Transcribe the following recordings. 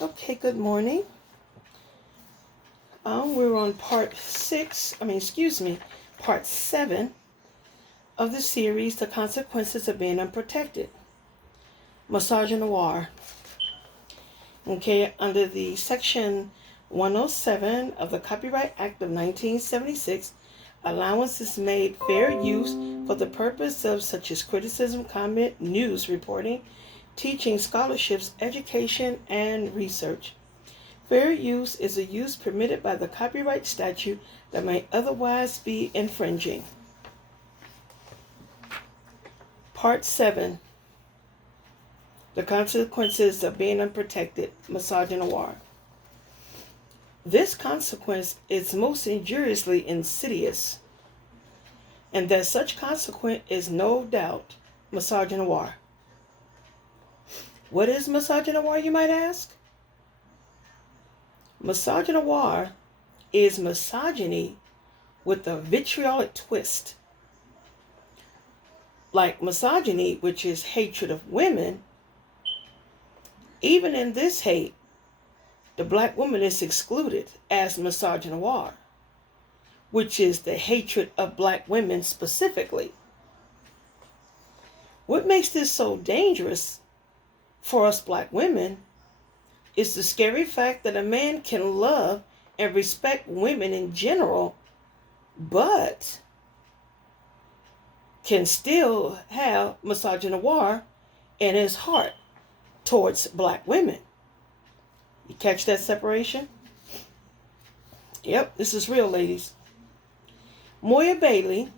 Okay, good morning. We're on part 7 of the series, The Consequences of Being Unprotected, Misogynoir. Okay, under the section 107 of the Copyright Act of 1976, allowance is made fair use for the purpose of such as criticism, comment, news reporting, teaching, scholarships, education, and research. Fair use is a use permitted by the copyright statute that may otherwise be infringing. Part 7. The Consequences of Being Unprotected, Misogynoir. This consequence is most injuriously insidious, and that such consequence is no doubt misogynoir. What is misogynoir, you might ask? Misogynoir is misogyny with a vitriolic twist. Like misogyny, which is hatred of women, even in this hate, the black woman is excluded as misogynoir, which is the hatred of black women specifically. What makes this so dangerous for us black women is the scary fact that a man can love and respect women in general, but can still have misogynoir in his heart towards black women. You catch that separation? Yep, this is real, ladies. Moya Bailey,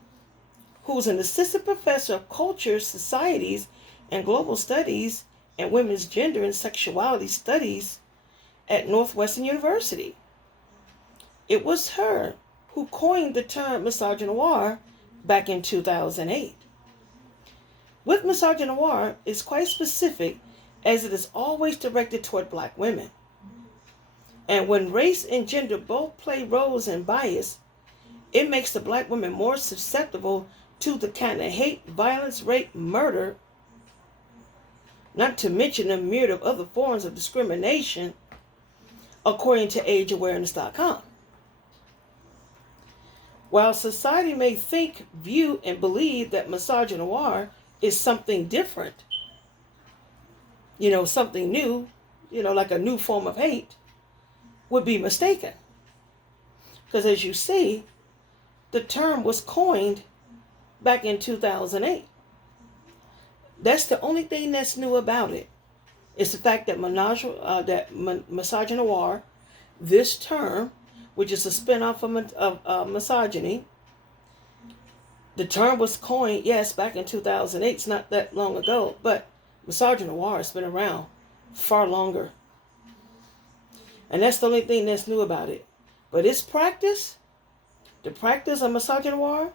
who's an assistant professor of culture, societies, and global studies and women's gender and sexuality studies at Northwestern University. It was her who coined the term misogynoir back in 2008. With misogynoir is quite specific, as it is always directed toward black women. And when race and gender both play roles in bias, it makes the black woman more susceptible to the kind of hate, violence, rape, murder, not to mention a myriad of other forms of discrimination, according to ageawareness.com. While society may think, view, and believe that misogynoir is something different, something new, like a new form of hate, would be mistaken. Because as you see, the term was coined back in 2008. That's the only thing that's new about it. It's the fact that misogynoir, this term, which is a spinoff of misogyny, the term was coined, yes, back in 2008. It's not that long ago, but misogynoir has been around far longer. And that's the only thing that's new about it. But its practice, the practice of misogynoir,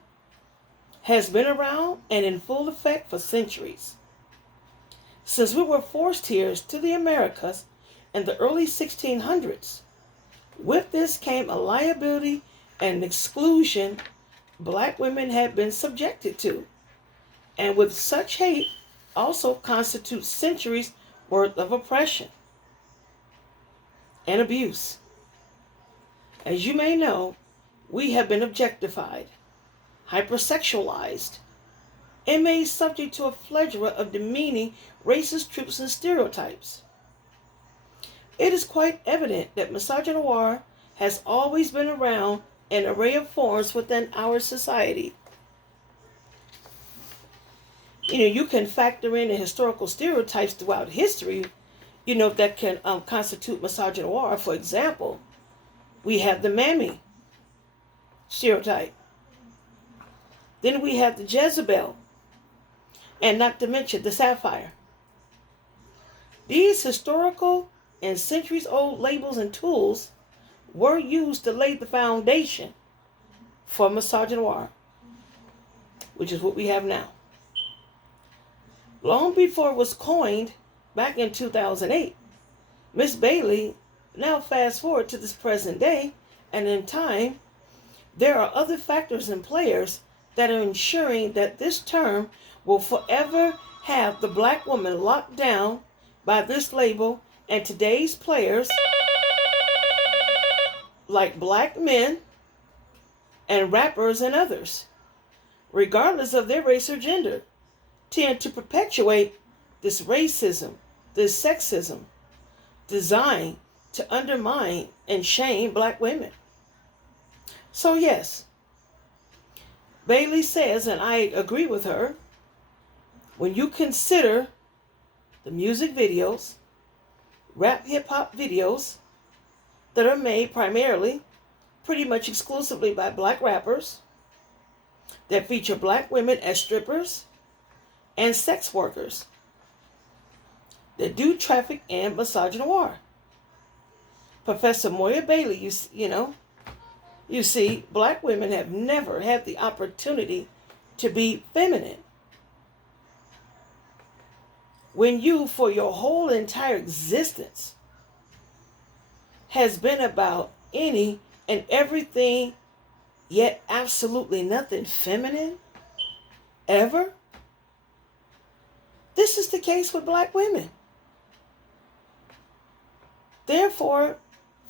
has been around and in full effect for centuries. Since we were forced here to the Americas in the early 1600s, with this came a liability and exclusion black women had been subjected to. And with such hate also constitutes centuries worth of oppression and abuse. As you may know, we have been objectified, hypersexualized, and made subject to a plethora of demeaning racist tropes and stereotypes. It is quite evident that misogynoir has always been around in an array of forms within our society. You can factor in the historical stereotypes throughout history, that can constitute misogynoir. For example, we have the mammy stereotype. Then we have the Jezebel, and not to mention the sapphire. These historical and centuries-old labels and tools were used to lay the foundation for misogynoir, which is what we have now. Long before it was coined back in 2008, Miss Bailey, now fast forward to this present day, and in time, there are other factors and players that are ensuring that this term will forever have the black woman locked down by this label And today's players, like black men and rappers and others, regardless of their race or gender, tend to perpetuate this racism, this sexism, designed to undermine and shame black women. So yes, Bailey says, and I agree with her, when you consider the music videos, rap hip-hop videos that are made primarily, pretty much exclusively by black rappers, that feature black women as strippers and sex workers, that do traffic and misogynoir. Professor Moya Bailey, you see, black women have never had the opportunity to be feminine. When you, for your whole entire existence, has been about any and everything, yet absolutely nothing feminine, ever, this is the case with black women. Therefore,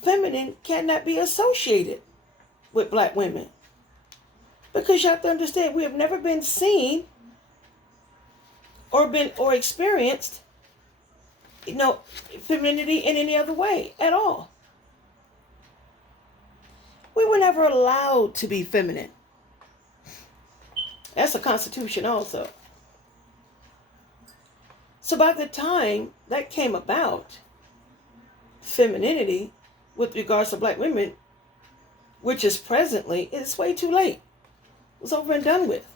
feminine cannot be associated with black women. Because you have to understand, we have never been seen or experienced, femininity in any other way at all. We were never allowed to be feminine. That's a constitution also. So by the time that came about, femininity with regards to black women, which is presently, it's way too late. It's over and done with.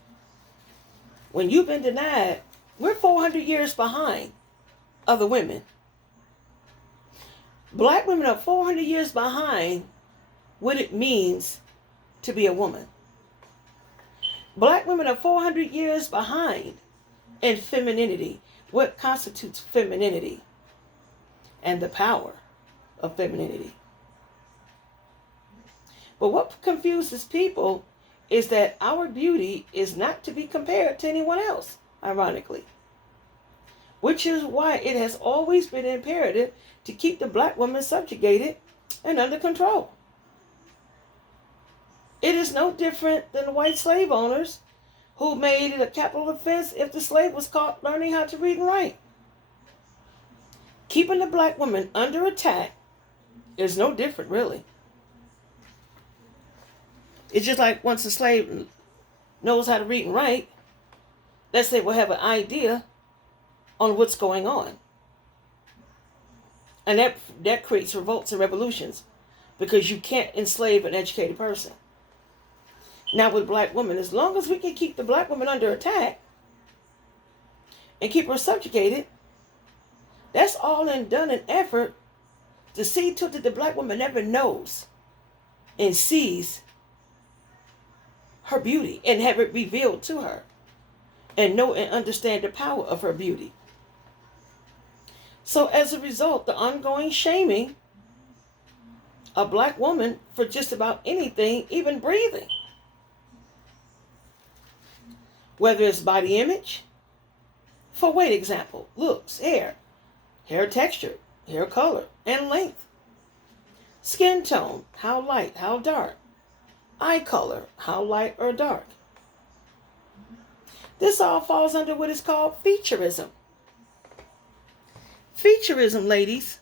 When you've been denied, we're 400 years behind other women. Black women are 400 years behind what it means to be a woman. Black women are 400 years behind in femininity. What constitutes femininity and the power of femininity. But what confuses people is that our beauty is not to be compared to anyone else, ironically. Which is why it has always been imperative to keep the black woman subjugated and under control. It is no different than the white slave owners who made it a capital offense if the slave was caught learning how to read and write. Keeping the black woman under attack is no different, really. It's just like once a slave knows how to read and write, let's say we'll have an idea on what's going on. And that creates revolts and revolutions because you can't enslave an educated person. Now with black women, as long as we can keep the black woman under attack and keep her subjugated, that's all in done an effort to see to it that the black woman never knows and sees her beauty and have it revealed to her and know and understand the power of her beauty. So as a result, the ongoing shaming a black woman for just about anything, even breathing, whether it's body image, for weight example, looks, hair texture, hair color, and length, skin tone, how light, how dark, eye color, how light or dark. This all falls under what is called featureism. Featureism, ladies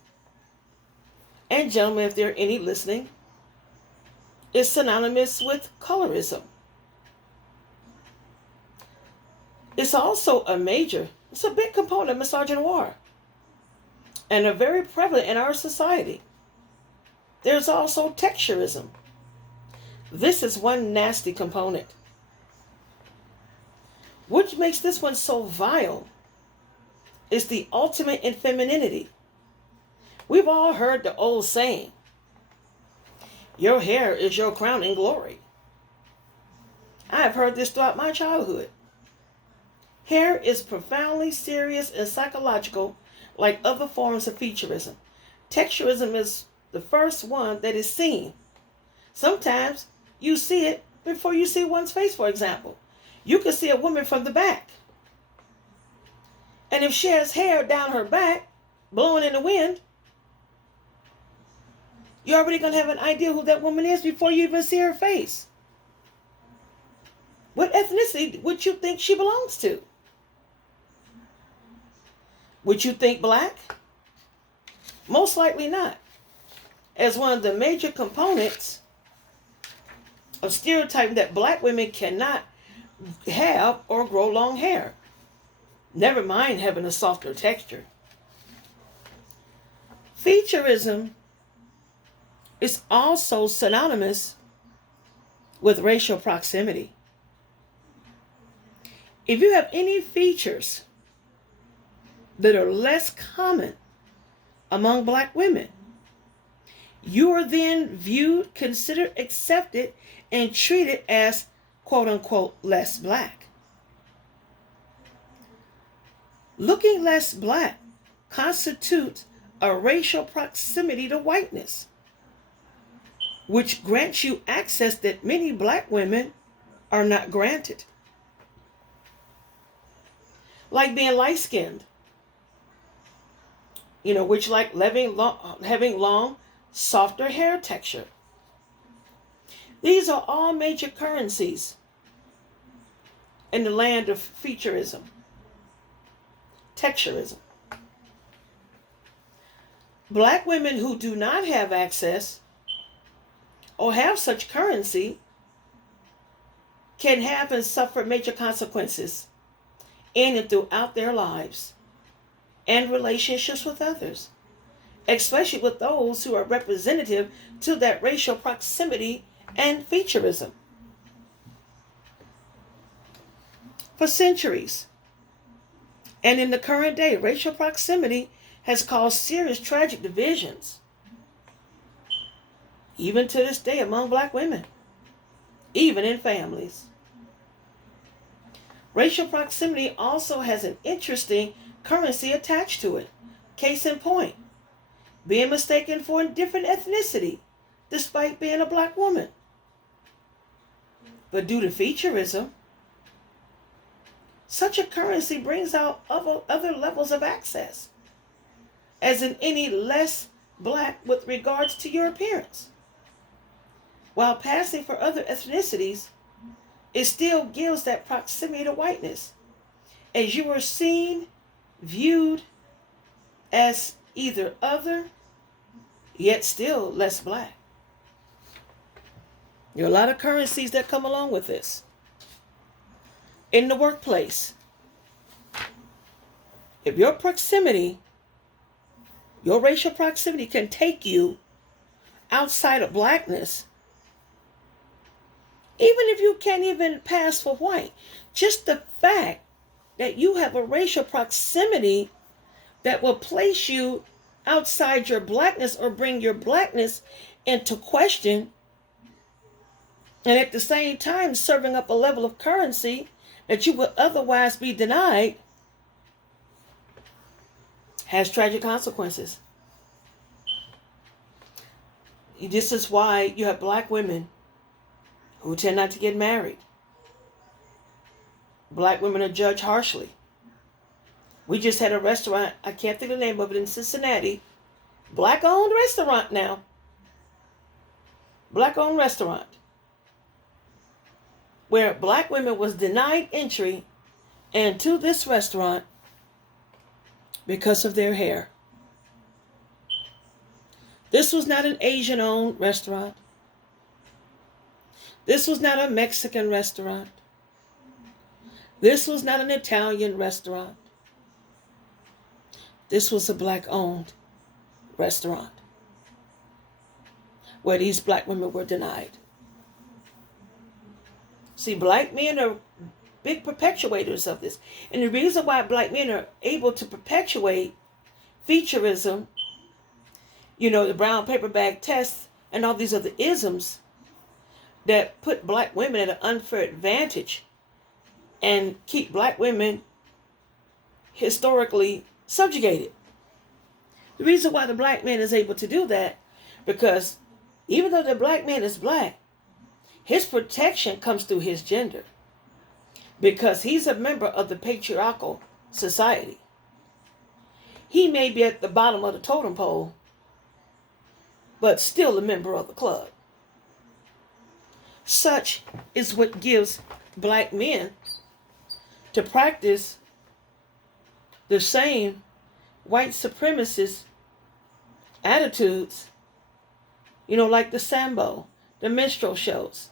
and gentlemen, if there are any listening, is synonymous with colorism. It's also it's a big component of misogynoir and are very prevalent in our society. There's also texturism. This is one nasty component. What makes this one so vile is the ultimate in femininity. We've all heard the old saying, your hair is your crowning glory. I've heard this throughout my childhood. Hair is profoundly serious and psychological, like other forms of featureism. Texturism is the first one that is seen. Sometimes you see it before you see one's face, for example. You can see a woman from the back. And if she has hair down her back, blowing in the wind, You're already going to have an idea who that woman is before you even see her face. What ethnicity would you think she belongs to? Would you think black? Most likely not. As one of the major components of stereotyping that black women cannot have or grow long hair. Never mind having a softer texture. Featureism is also synonymous with racial proximity. If you have any features that are less common among black women, you are then viewed, considered, accepted, and treated as quote unquote less black. Looking less black constitutes a racial proximity to whiteness, which grants you access that many black women are not granted. Like being light-skinned, which like having long, softer hair texture. These are all major currencies in the land of featureism, texturism. Black women who do not have access or have such currency can have and suffer major consequences in and throughout their lives and relationships with others, especially with those who are representative to that racial proximity and featureism. For centuries, and in the current day, racial proximity has caused serious tragic divisions, even to this day among black women, even in families. Racial proximity also has an interesting currency attached to it. Case in point, being mistaken for a different ethnicity despite being a black woman. But due to featureism, such a currency brings out other levels of access, as in any less black with regards to your appearance. While passing for other ethnicities, it still gives that proximity to whiteness, as you are seen, viewed as either other, yet still less black. There are a lot of currencies that come along with this. In the workplace, if your proximity, your racial proximity can take you outside of blackness, even if you can't even pass for white, just the fact that you have a racial proximity that will place you outside your blackness or bring your blackness into question, and at the same time serving up a level of currency that you would otherwise be denied, has tragic consequences. This is why you have black women who tend not to get married. Black women are judged harshly. We just had a restaurant, I can't think of the name of it, in Cincinnati. Black-owned restaurant now. Black-owned restaurant, where black women was denied entry into this restaurant because of their hair. This was not an Asian-owned restaurant. This was not a Mexican restaurant. This was not an Italian restaurant. This was a black-owned restaurant where these black women were denied. See, black men are big perpetuators of this. And the reason why black men are able to perpetuate featureism, the brown paper bag test and all these other isms that put black women at an unfair advantage and keep black women historically subjugated. The reason why the black man is able to do that, because even though the black man is black, his protection comes through his gender, because he's a member of the patriarchal society. He may be at the bottom of the totem pole, but still a member of the club. Such is what gives black men to practice the same white supremacist attitudes, like the Sambo, the minstrel shows.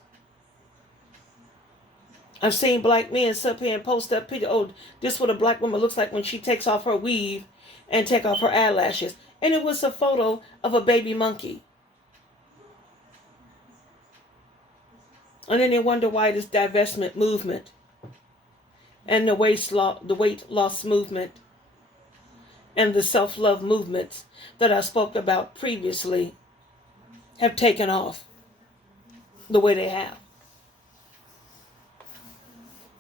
I've seen black men sit up here and post up picture. Oh, this is what a black woman looks like when she takes off her weave and take off her eyelashes. And it was a photo of a baby monkey. And then they wonder why this divestment movement and the weight loss movement and the self-love movements that I spoke about previously have taken off the way they have.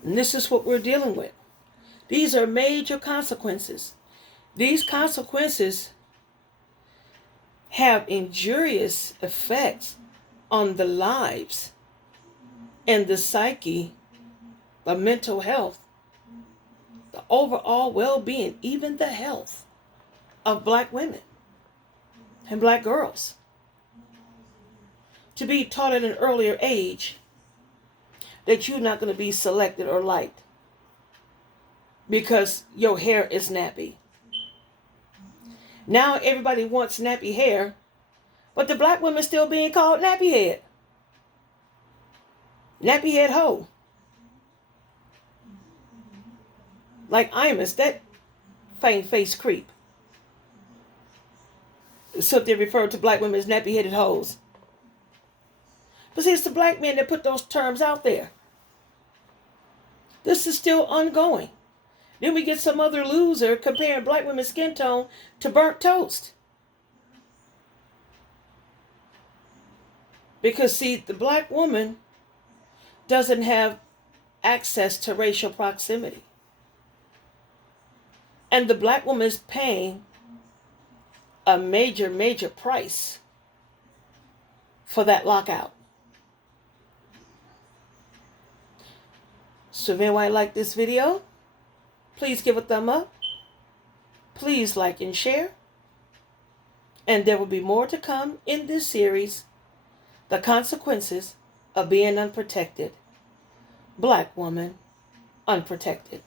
And this is what we're dealing with. These are major consequences. These consequences have injurious effects on the lives and the psyche, the mental health, the overall well-being, even the health of black women and black girls. To be taught at an earlier age that you're not going to be selected or liked because your hair is nappy. Now everybody wants nappy hair, but the black women still being called nappy head. Nappy head hoe. Like Imus, that faint face creep. So they refer to black women as nappy headed hoes. But see, it's the black men that put those terms out there. This is still ongoing. Then we get some other loser comparing black women's skin tone to burnt toast. Because see, the black woman doesn't have access to racial proximity. And the black woman is paying a major, major price for that lockout. So if anyone liked this video, please give a thumb up. Please like and share. And there will be more to come in this series, The Consequences of Being Unprotected. Black woman, unprotected.